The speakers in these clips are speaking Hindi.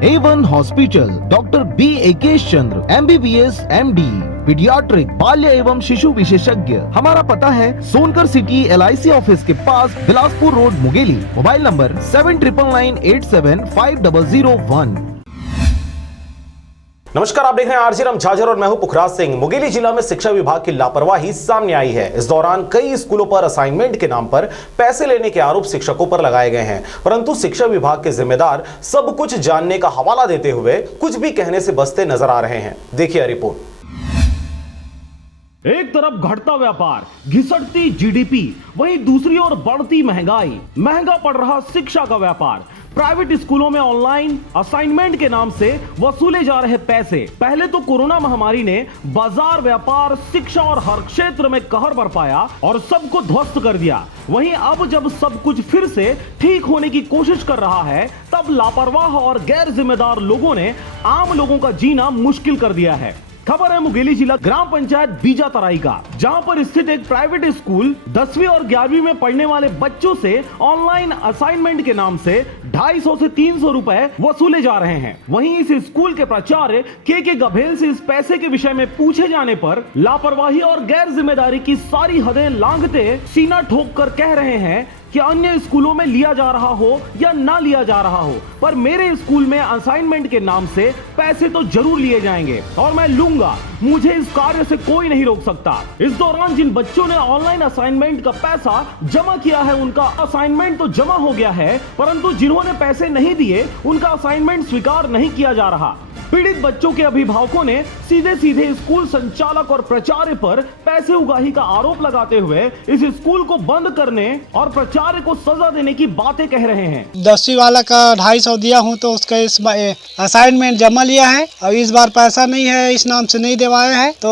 A1 हॉस्पिटल, डॉक्टर बी एकेश चंद्र, MBBS MD, पीडियाट्रिक, बाल्य एवं शिशु विशेषज्ञ। हमारा पता है सोनकर सिटी LIC ऑफिस के पास, Bilaspur road, Mungeli. Mobile number 7999875001। नमस्कार, आप देख रहे हैं आरजे राम झाझर और मैं हूं पुखराज सिंह। मुंगेली जिला में शिक्षा विभाग की लापरवाही सामने आई है। इस दौरान कई स्कूलों पर असाइनमेंट के नाम पर पैसे लेने के आरोप शिक्षकों पर लगाए गए हैं, परंतु शिक्षा विभाग के जिम्मेदार सब कुछ जानने का हवाला देते हुए कुछ भी कहने से बचते नजर आ रहे हैं। देखिए रिपोर्ट। एक तरफ घटता व्यापार, घिसटती जीडीपी, वहीं दूसरी ओर बढ़ती महंगाई, महंगा पड़ रहा शिक्षा का व्यापार। प्राइवेट स्कूलों में ऑनलाइन असाइनमेंट के नाम से वसूले जा रहे पैसे। पहले तो कोरोना महामारी ने बाजार, व्यापार, शिक्षा और हर क्षेत्र में कहर बरपाया और सबको ध्वस्त कर दिया। वहीं अब जब सब कुछ फिर से ठीक होने की कोशिश कर रहा है, तब लापरवाह और गैर जिम्मेदार लोगों ने आम लोगों का जीना मुश्किल कर दिया है। खबर है मुंगेली जिला ग्राम पंचायत बीजा तराई का, जहां पर स्थित एक प्राइवेट स्कूल 10वीं और 11वीं में पढ़ने वाले बच्चों से ऑनलाइन असाइनमेंट के नाम से 250 से 300 रुपए वसूले जा रहे हैं। वहीं इस स्कूल के प्राचार्य के गभेल से इस पैसे के विषय में पूछे जाने पर लापरवाही और गैर जिम्मेदारी की सारी हदें लांघते सीना ठोक कर कह रहे हैं कि अन्य स्कूलों में लिया जा रहा हो या ना लिया जा रहा हो, पर मेरे स्कूल में असाइनमेंट के नाम से पैसे तो जरूर लिए जाएंगे और मैं लूंगा। मुझे इस कार्य से कोई नहीं रोक सकता। इस दौरान जिन बच्चों ने ऑनलाइन असाइनमेंट का पैसा जमा किया है, उनका असाइनमेंट तो जमा हो गया है, परंतु जिन्होंने पैसे नहीं दिए उनका असाइनमेंट स्वीकार नहीं किया जा रहा। पीड़ित बच्चों के अभिभावकों ने सीधे सीधे स्कूल संचालक और प्राचार्य पर पैसे उगाही का आरोप लगाते हुए इस स्कूल को बंद करने और प्राचार्य को सजा देने की बातें कह रहे हैं। 10वीं वाला का 250 दिया हूं तो उसका इस असाइनमेंट जमा लिया है और इस बार पैसा नहीं है, इस नाम से नहीं दिवाया है तो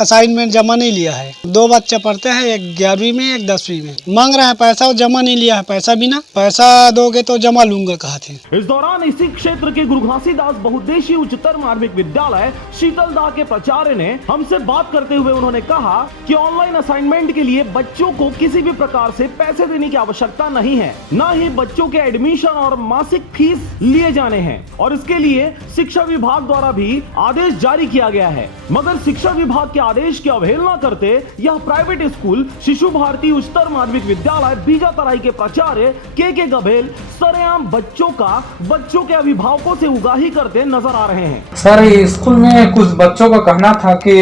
असाइनमेंट जमा नहीं लिया है। 2 बच्चे पढ़ते हैं, एक 11वीं में एक 10वीं में। मांग रहे हैं पैसा और जमा नहीं लिया है। पैसा बिना पैसा दोगे तो जमा लूंगा कहा थे। इस दौरान इसी क्षेत्र के गुरु घासीदास बहुउद्देशीय उच्चतर माध्यमिक विद्यालय शीतलदह के प्राचार्य ने हमसे बात करते हुए उन्होंने कहा कि ऑनलाइन असाइनमेंट के लिए बच्चों को किसी भी प्रकार से पैसे देने की आवश्यकता नहीं है, न ही बच्चों के एडमिशन और मासिक फीस लिए जाने हैं और इसके लिए शिक्षा विभाग द्वारा भी आदेश जारी किया गया है। मगर शिक्षा विभाग के आदेश की अवहेलना करते यह प्राइवेट स्कूल शिशु भारती उच्चतर माध्यमिक विद्यालय बीजा तराई के प्राचार्य के गभेल सरेआम बच्चों के अभिभावकों से उगाही करते नजर आ रहे हैं। सर, स्कूल में कुछ बच्चों का कहना था कि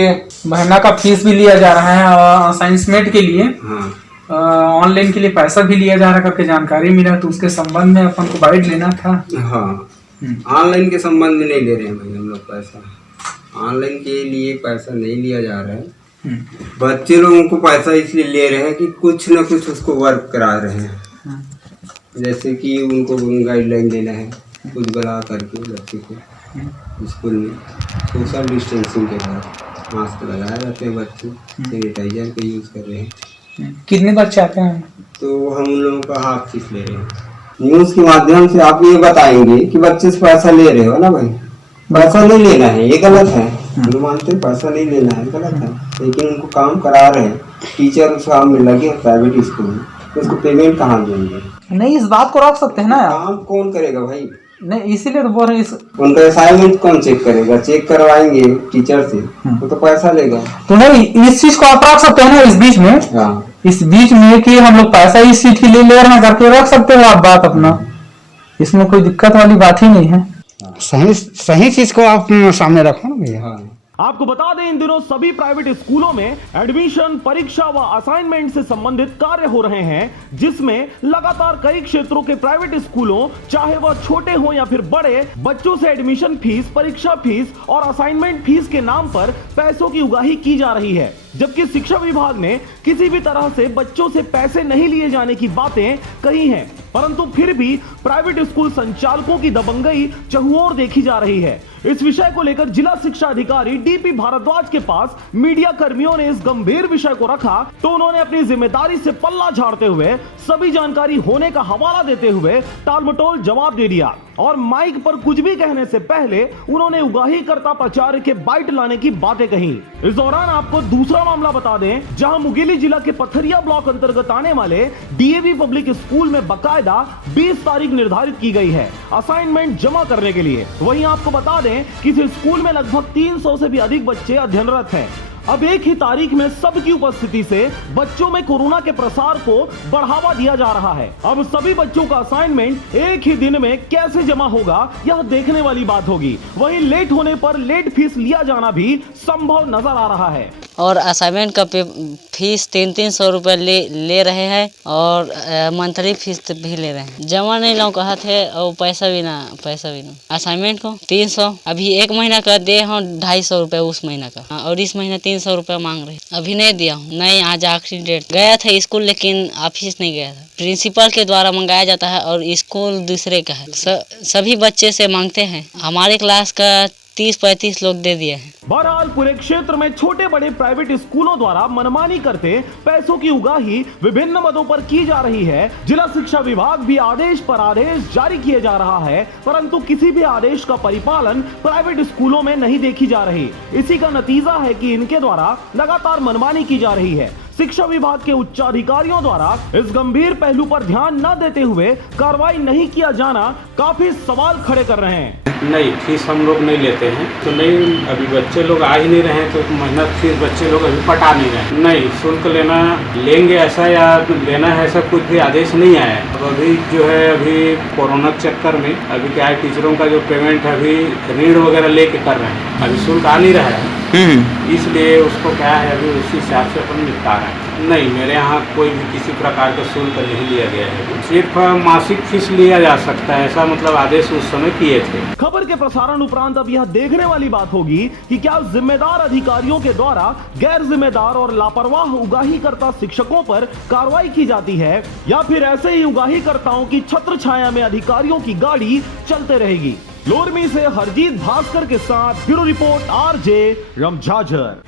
महीना का फीस भी लिया जा रहा है और असाइनमेंट के लिए ऑनलाइन के लिए पैसा भी लिया जा रहा करके जानकारी मिला, तो उसके संबंध में अपन को गाइड लेना था। हाँ, ऑनलाइन के संबंध में नहीं ले रहे हैं भाई हम लोग पैसा। ऑनलाइन के लिए पैसा नहीं लिया जा रहा है। बच्चे लोगों को पैसा इसलिए ले रहे हैं कि कुछ न कुछ उसको वर्क करा रहे हैं, जैसे कि उनको गाइडलाइन देना है, कुछ बना करके बच्चे को स्कूल में सोशल डिस्टेंसिंग के बाद मास्क लगाए जाते हैं, बच्चे सैनिटाइजर का यूज़ कर रहे हैं। कितने बच्चे आते हैं? तो हम लोगों का हाफ फीस ले रहे हैं। न्यूज़ के माध्यम से आप ये बताएंगे कि बच्चे से पैसा ले रहे हो ना भाई, पैसा नहीं लेना है, ये गलत है। हम मानते हैं पैसा नहीं लेना है, गलत है, लेकिन उनको काम करा रहे हैं। टीचर उस काम में लगे प्राइवेट स्कूल में, तो उसको पेमेंट कहाँ देंगे? नहीं, इस बात को रख सकते हैं ना। काम कौन करेगा भाई? नहीं, इसीलिए तो बोल रहे हैं। उनका असाइनमेंट कौन चेक करेगा? चेक करवाएंगे टीचर से तो पैसा लेगा। तो नहीं, इस चीज को आप रख सकते हैं ना इस बीच में। हाँ, इस बीच में कि हम लोग पैसा इस चीज की ले रहे हैं करके रख सकते हो आप बात अपना। इसमें कोई दिक्कत वाली बात ही नहीं है। सही चीज को आप सामने रखो ना भैया। हाँ। आपको बता दें, इन दिनों सभी प्राइवेट स्कूलों में एडमिशन, परीक्षा व असाइनमेंट से संबंधित कार्य हो रहे हैं, जिसमें लगातार कई क्षेत्रों के प्राइवेट स्कूलों, चाहे वह छोटे हो या फिर बड़े, बच्चों से एडमिशन फीस, परीक्षा फीस और असाइनमेंट फीस के नाम पर पैसों की उगाही की जा रही है। जबकि शिक्षा विभाग ने किसी भी तरह से बच्चों से पैसे नहीं लिए जाने की बातें कही हैं, परंतु फिर भी प्राइवेट स्कूल संचालकों की दबंगई चहुओर देखी जा रही है। इस विषय को लेकर जिला शिक्षा अधिकारी डीपी भारद्वाज के पास मीडिया कर्मियों ने इस गंभीर विषय को रखा, तो उन्होंने अपनी जिम्मेदारी से पल्ला झाड़ते हुए सभी जानकारी होने का हवाला देते हुए टालमटोल जवाब दे दिया। और माइक पर कुछ भी कहने से पहले उन्होंने उगाहीकर्ता प्राचार्य के बाइट लाने की बातें कही। इस दौरान आपको दूसरा मामला बता दें, जहां मुंगेली जिला के पथरिया ब्लॉक अंतर्गत आने वाले डीएवी पब्लिक स्कूल में बकायदा 20 तारीख निर्धारित की गई है असाइनमेंट जमा करने के लिए। वहीं आपको बता दें कि इस स्कूल में लगभग 300 से भी अधिक बच्चे अध्ययनरत हैं। अब एक ही तारीख में सबकी उपस्थिति से बच्चों में कोरोना के प्रसार को बढ़ावा दिया जा रहा है। अब सभी बच्चों का असाइनमेंट एक ही दिन में कैसे जमा होगा, यह देखने वाली बात होगी। वहीं लेट होने पर लेट फीस लिया जाना भी संभव नजर आ रहा है। और असाइनमेंट का फीस 300 रुपये ले रहे हैं और मंथली फीस भी ले रहे हैं। जमा नहीं लोग कहा थे और पैसा भी ना असाइनमेंट को 300 अभी एक महीना का दे हूँ 250 रुपये उस महीना का, और इस महीना 300 रुपये मांग रहे। अभी नहीं दिया हूँ, नहीं आज आखिरी डेट। गया था स्कूल लेकिन ऑफिस नहीं गया था। प्रिंसिपल के द्वारा मंगाया जाता है और स्कूल दूसरे का है। सभी बच्चे से मांगते हैं। हमारे क्लास का 30-35 लोग दे दिए हैं। बहरहाल पूरे क्षेत्र में छोटे बड़े प्राइवेट स्कूलों द्वारा मनमानी करते पैसों की उगाही विभिन्न मदों पर की जा रही है। जिला शिक्षा विभाग भी आदेश पर आदेश जारी किए जा रहा है, परंतु किसी भी आदेश का परिपालन प्राइवेट स्कूलों में नहीं देखी जा रही। इसी का नतीजा है कि इनके द्वारा लगातार मनमानी की जा रही है। शिक्षा विभाग के उच्च अधिकारियों द्वारा इस गंभीर पहलू पर ध्यान न देते हुए कार्रवाई नहीं किया जाना काफी सवाल खड़े कर रहे हैं। नहीं, फीस हम लोग नहीं लेते हैं तो नहीं, अभी बच्चे लोग आ ही नहीं रहे हैं तो मेहनत फीस बच्चे लोग अभी पटा नहीं रहे। नहीं, शुल्क लेंगे ऐसा या लेना है ऐसा कुछ भी आदेश नहीं आया है। अब अभी जो है अभी कोरोना के चक्कर में अभी क्या है, टीचरों का जो पेमेंट है अभी ऋण वगैरह लेके कर रहे हैं, अभी शुल्क आ नहीं रहा है, इसलिए उसको क्या है अभी उसी हिसाब से अपन निपटा रहे हैं। नहीं, मेरे यहाँ कोई भी किसी प्रकार का शुल्क नहीं लिया गया है, सिर्फ मासिक फीस लिया जा सकता है, ऐसा मतलब आदेश उस समय किए थे। खबर के प्रसारण उपरांत अब यह देखने वाली बात होगी कि क्या जिम्मेदार अधिकारियों के द्वारा गैर जिम्मेदार और लापरवाह उगाहीकर्ता शिक्षकों पर कार्रवाई की जाती है, या फिर ऐसे ही उगाहीकर्ताओं की छत्र छाया में अधिकारियों की गाड़ी चलते रहेगी। लोरमी से हरजीत भास्कर के साथ ब्यूरो रिपोर्ट RJ रमझाझर।